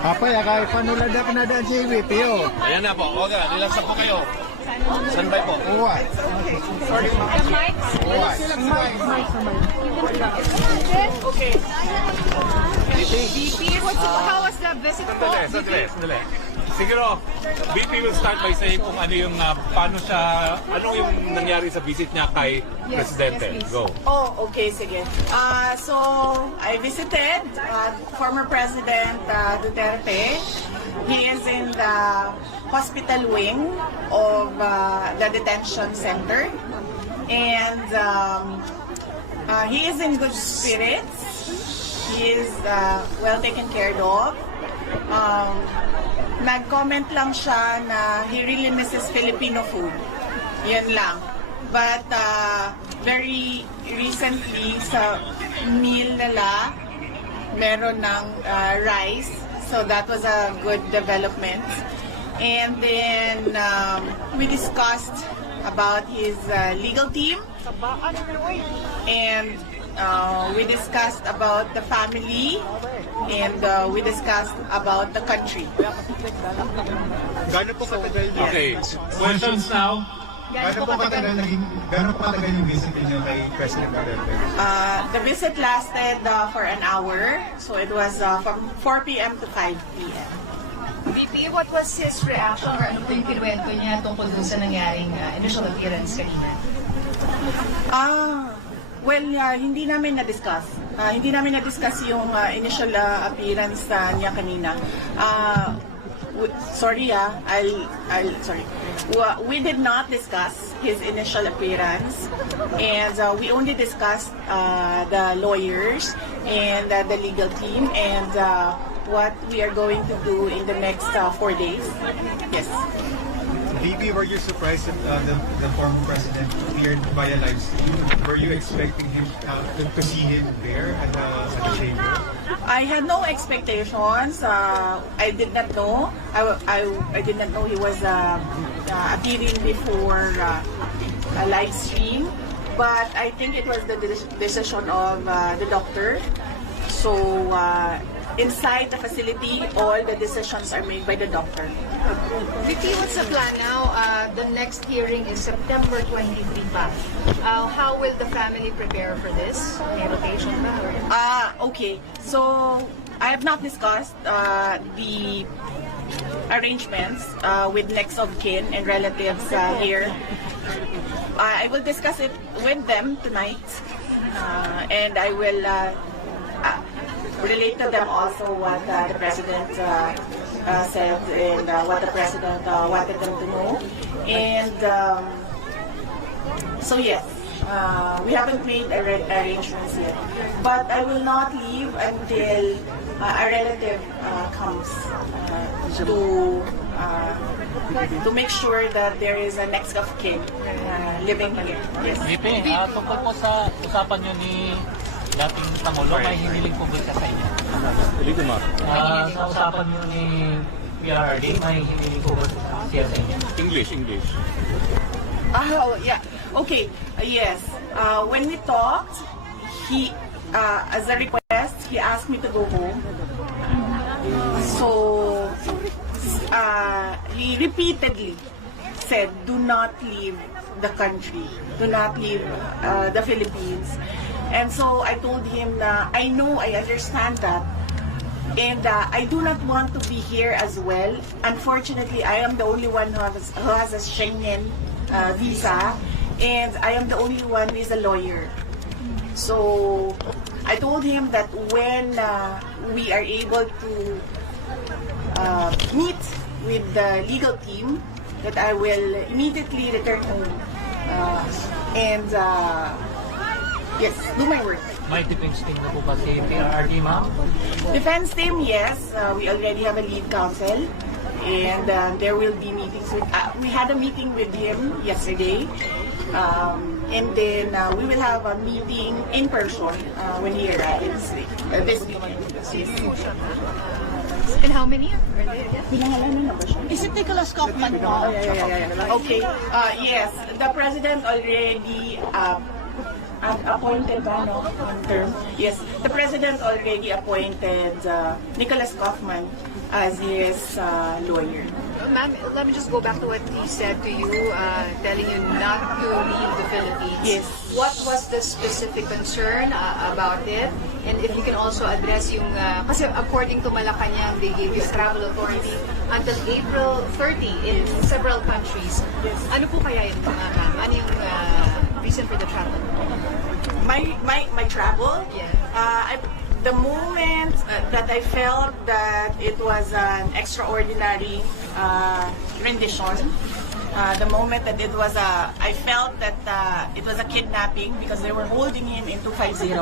Apa ya kahit panuladak na daan si VP oh. Ayan na po. Okay, relax po kayo. Standby po. Uwat. Okay. VP, how was the visit po? Sandali. Siguro, VP will start by saying kung ano yung, paano siya, ano yung nangyari sa visit niya kay Presidente. Go. Oh, okay, sige. So, I visited former President Duterte. He is in the hospital wing of the detention center. And he is in good spirits. He is well taken care of. Nag-comment lang siya na he really misses Filipino food. Yan lang. But very recently sa meal nila, meron ng rice. So that was a good development. And then we discussed about his legal team. And we discussed about the family, and we discussed about the country. Gano'n po katagal niya? Okay. Questions now? Gano'n po katagal yung visit niyo kay President Duterte? The visit lasted for an hour. So it was from 4 p.m. to 5 p.m. VP, what was his reaction or ano po yung kinuwento niya tungkol dun sa nangyaring initial appearance kanina? Well, hindi namin na-discuss. Hindi namin na-discuss yung initial appearance niya kanina. Sorry. We did not discuss his initial appearance, and we only discussed the lawyers and the legal team and what we are going to do in the next 4 days. Yes. VP, were you surprised that the former president appeared via live stream? Were you expecting him to see him there at the chamber? I had no expectations. I did not know. I did not know he was appearing before a live stream. But I think it was the decision of the doctor. So inside the facility, all the decisions are made by the doctor. VP, what's the plan now? The next hearing is September 23 pa. How will the family prepare for this? May rotation ba? Okay. So I have not discussed the arrangements with next of kin and relatives here. I will discuss it with them tonight, and I will relate to them also what the President said and what the President wanted them to know. And so yes, we haven't made arrangements yet. But I will not leave until a relative comes to make sure that there is a next of kin living here. Yes. VP, tungkol po sa usapan nyo ni dating Pangulo, may hiniling po ba sa inyo? Sa usapan nyo ni PRRD, may hiniling po ba siya sa inyo? English. Yeah. Okay. Yes. When we talked, he, as a request, he asked me to go home. So, he repeatedly said, "Do not leave the country. Do not leave the Philippines." And so I told him na I know, I understand that. And I do not want to be here as well. Unfortunately, I am the only one who has a Schengen visa. And I am the only one who is a lawyer. So I told him that when we are able to meet with the legal team, that I will immediately return home. Yes, do my work. May defense team na po ba si PRRD, ma'am? Defense team, yes. We already have a lead counsel. And there will be meetings with... we had a meeting with him yesterday. And then we will have a meeting in person when he arrives this weekend. And how many are there? Pinangalanan na ba siya? Is it Nicholas Kaufman po? Yeah. Okay. Yes, the president already appointed ba, no? Term. Yes, the president already appointed Nicholas Kaufman as his lawyer. Ma'am, let me just go back to what he said to you, telling you not to leave the Philippines. Yes. What was the specific concern about it? And if you can also address yung, kasi according to Malacanang, they gave you a travel authority until April 30 in several countries. Yes. Ano po kaya yun, ma'am? Ano yung reason for the travel? My travel? Yeah. The moment that I felt that it was an extraordinary rendition, the moment that it was I felt that it was a kidnapping because they were holding him in 250,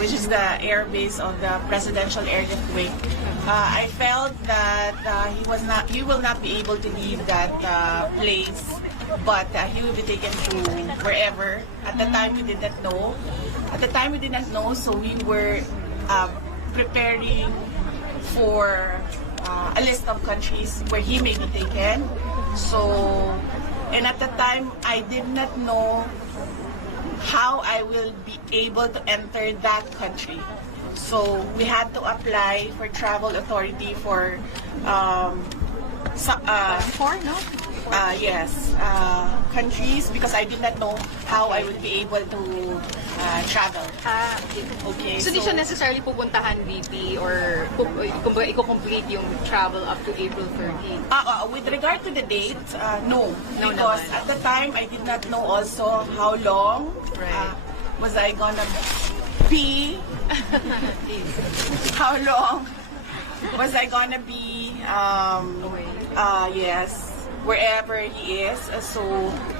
which is the air base of the presidential airlift wing. I felt that he will not be able to leave that place, but he will be taken to wherever. At the time we did not know. So we were preparing for a list of countries where he may be taken. So, and at the time, I did not know how I will be able to enter that country. So, we had to apply for travel authority for countries because I did not know how I would be able to travel. Okay. So, di siya necessarily pupuntahan VP or kumbaga i-complete yung travel up to April 30? With regard to the date, no. No Because naman. at the time, I did not know also how long Right. was I gonna be, how long was I gonna be, yes, wherever he is. So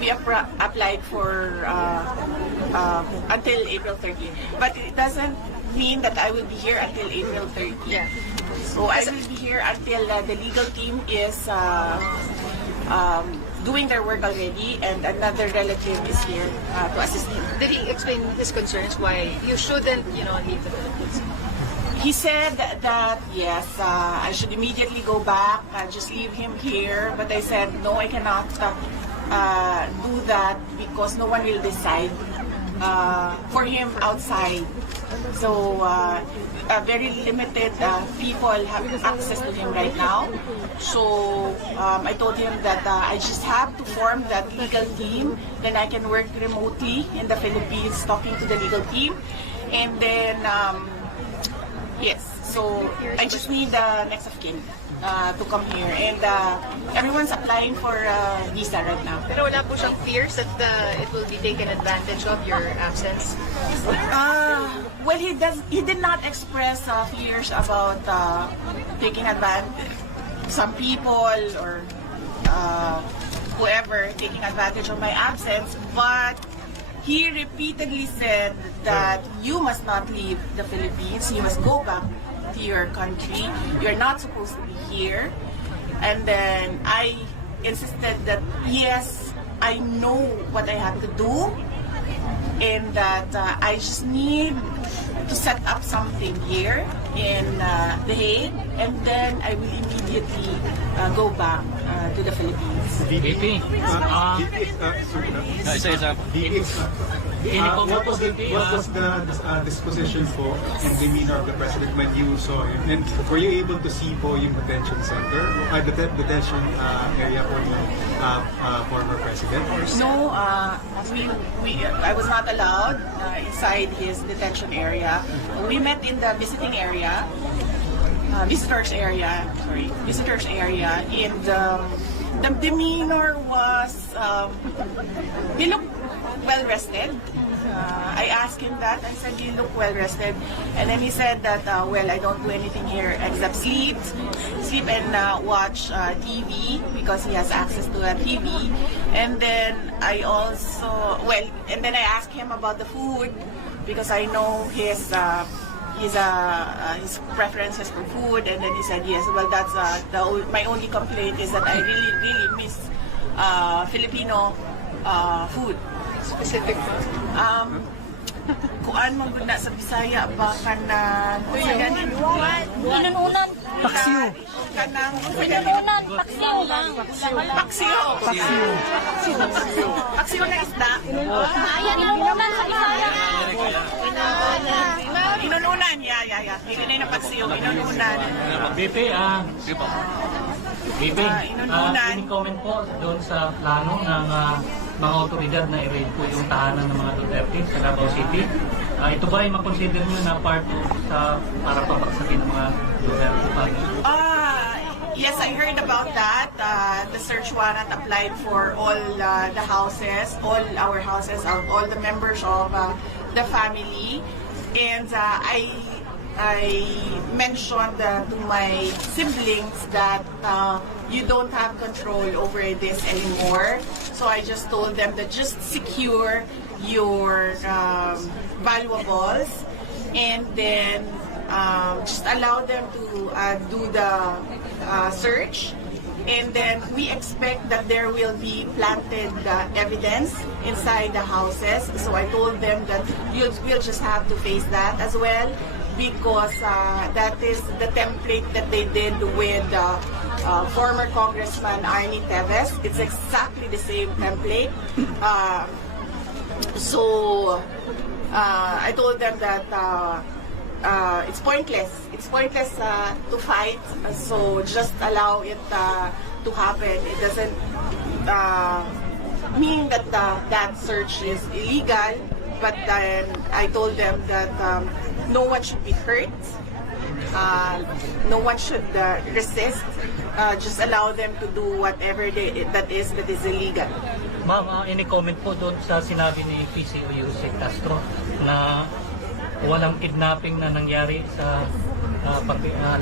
we applied for until April 30. But it doesn't mean that I will be here until April 30. Yeah. So I will be here until the legal team is doing their work already, and another relative is here to assist him. Did he explain his concerns why you shouldn't, leave the Philippines? He said that yes, I should immediately go back, just leave him here. But I said no, I cannot do that because no one will decide for him outside. So very limited people have access to him right now. So I told him that I just have to form that legal team. Then I can work remotely in the Philippines, talking to the legal team, and then. Yes, so I just need the next of kin to come here, and everyone's applying for visa right now. Pero wala po siyang fears that it will be taken advantage of your absence? Well, he did not express fears about taking advantage. Some people or whoever taking advantage of my absence, but he repeatedly said that you must not leave the Philippines. You must go back to your country. You're not supposed to be here. And then I insisted that yes, I know what I have to do, and that I just need to set up something here in The Hague, and then I will immediately go back to the Philippines. VP, What was the disposition po and demeanor of the president when you saw him? And were you able to see po yung detention center, detention area for the former president? No, I was not allowed inside his detention area. We met in the visiting area, visitors area, and the demeanor was, he looked well rested. I asked him that. I said, you look well rested. And then he said that, well, I don't do anything here except sleep and watch TV because he has access to a TV. And then I asked him about the food because I know his preferences for food. And then he said, yes, well, that's my only complaint is that I really miss Filipino food. Specific kuan mo gud na sa Bisaya ba kanang Inununan. paksiw kanang Inununan. Paksiw lang. paksiw na isda. Ayan, inununan sa Bisaya. Inununan, yeah. Hindi na yung paksiw, inununan. BP, inununan. any comment po doon sa plano ng mga otoridad na i-raid po yung tahanan ng mga Duterte sa Davao City? Ito ba ay makonsider nyo na part sa para pabagsakin ng mga Duterte family? Yes, I heard about that. The search warrant applied for all the houses, all our houses, of all the members of the family. And I mentioned to my siblings that you don't have control over this anymore. So I just told them that just secure your valuables and then just allow them to do the search. And then we expect that there will be planted evidence inside the houses. So I told them that we'll just have to face that as well, because that is the template that they did with former Congressman Arnie Teves. It's exactly the same template. So I told them that it's pointless. It's pointless to fight. So just allow it to happen. It doesn't mean that that search is illegal. But then I told them that no one should be hurt. No one should resist. Just allow them to do whatever that is illegal. Ma'am, any comment po doon sa sinabi ni PCO Yusek Castro na walang kidnapping na nangyari sa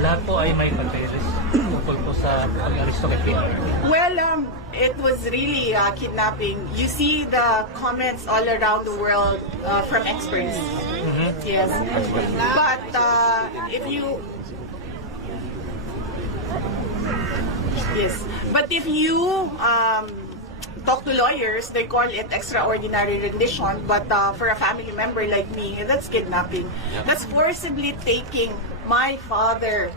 lahat po ay may papeles tungkol po sa pag-aristo kay PRRD? Well, it was really kidnapping. You see the comments all around the world from experts. Yes. But if you talk to lawyers, they call it extraordinary rendition, but for a family member like me, that's kidnapping. That's forcibly taking my father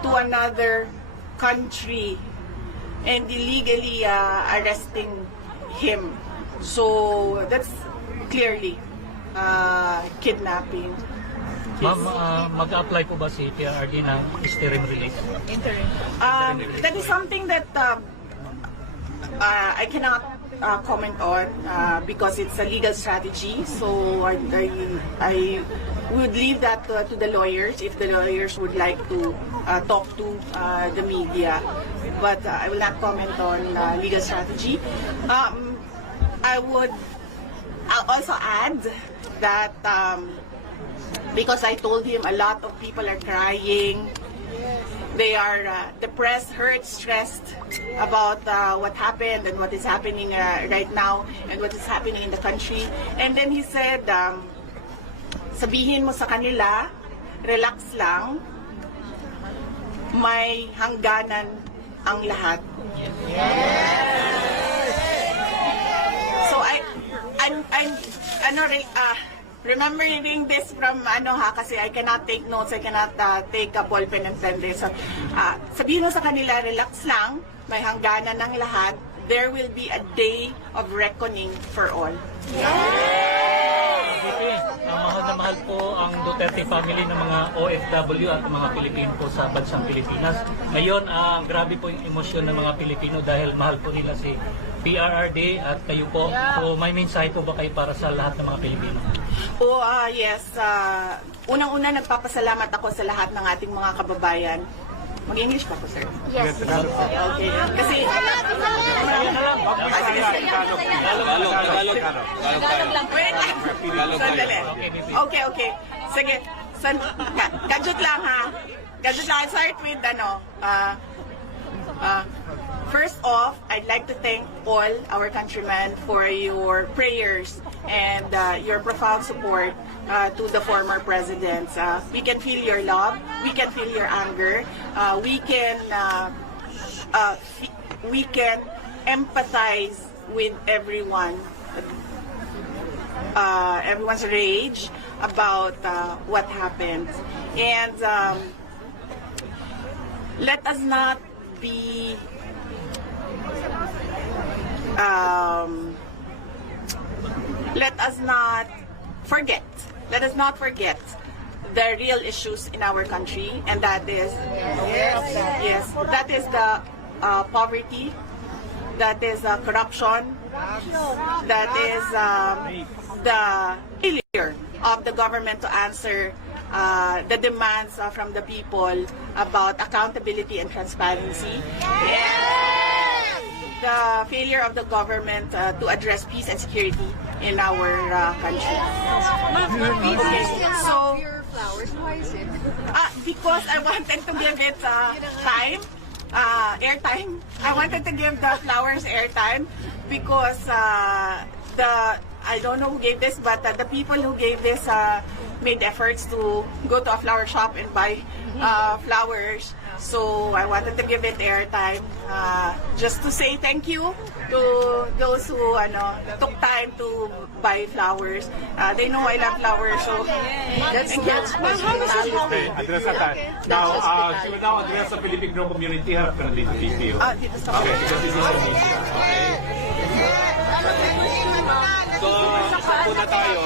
to another country and illegally arresting him. So that's clearly kidnapping. Ma'am, mag-apply po ba si PRRD ng interim release? That is something that I cannot comment on because it's a legal strategy. So I would leave that to the lawyers if the lawyers would like to talk to the media. But I will not comment on legal strategy. I'll also add that because I told him a lot of people are crying. They are depressed, hurt, stressed about what happened and what is happening right now and what is happening in the country. And then he said, sabihin mo sa kanila, relax lang, may hangganan ang lahat. So I'm remembering this from kasi I cannot take notes, I cannot take a ball pen and pen this. So, sabihin mo sa kanila, relax lang, may hangganan ng lahat. There will be a day of reckoning for all. Mahal na mahal po ang Duterte family ng mga OFW at mga Pilipino po sa bansang Pilipinas. Ngayon, grabe po yung emosyon ng mga Pilipino dahil mahal po nila si PRRD at kayo po. So may mensahe po ba kayo para sa lahat ng mga Pilipino? Yes. Unang-una, nagpapasalamat ako sa lahat ng ating mga kababayan. Mag-English pa po, sir? Yes. Okay. Kasi... Okay. Sige. Gadget lang, ha? Gadget lang. I'll start with, first off, I'd like to thank all our countrymen for your prayers and your profound support to the former presidents. We can feel your love, we can feel your anger, we can empathize with everyone's rage about what happened. And let us not be let us not forget let us not forget the real issues in our country, and that is that is the poverty, that is corruption, that is the failure of the government to answer the demands from the people about accountability and transparency. The failure of the government to address peace and security in our country. So, Your flowers, why is it? because I wanted to give it time, airtime. I wanted to give the flowers airtime because I don't know who gave this, but the people who gave this made efforts to go to a flower shop and buy flowers. So I wanted to give it airtime just to say thank you to those who took time to buy flowers. They know I love flowers, so That's Okay, address na tayo. Now, she will now address the Filipino community. Harap ka na dito, PPO. dito sa Okay, because this is a media. Okay. So, isa po na tayo.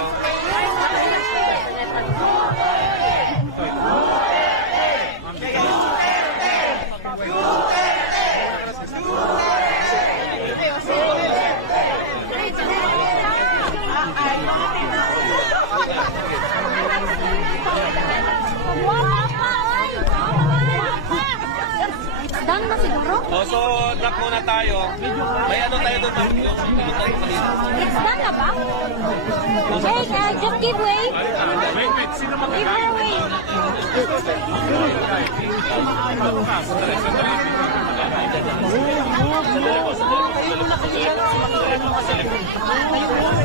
Done na siguro? So, drop muna tayo. May ano tayo doon? It's done na ba? Hey, just give way. Wait, sino Give her way. magkakain?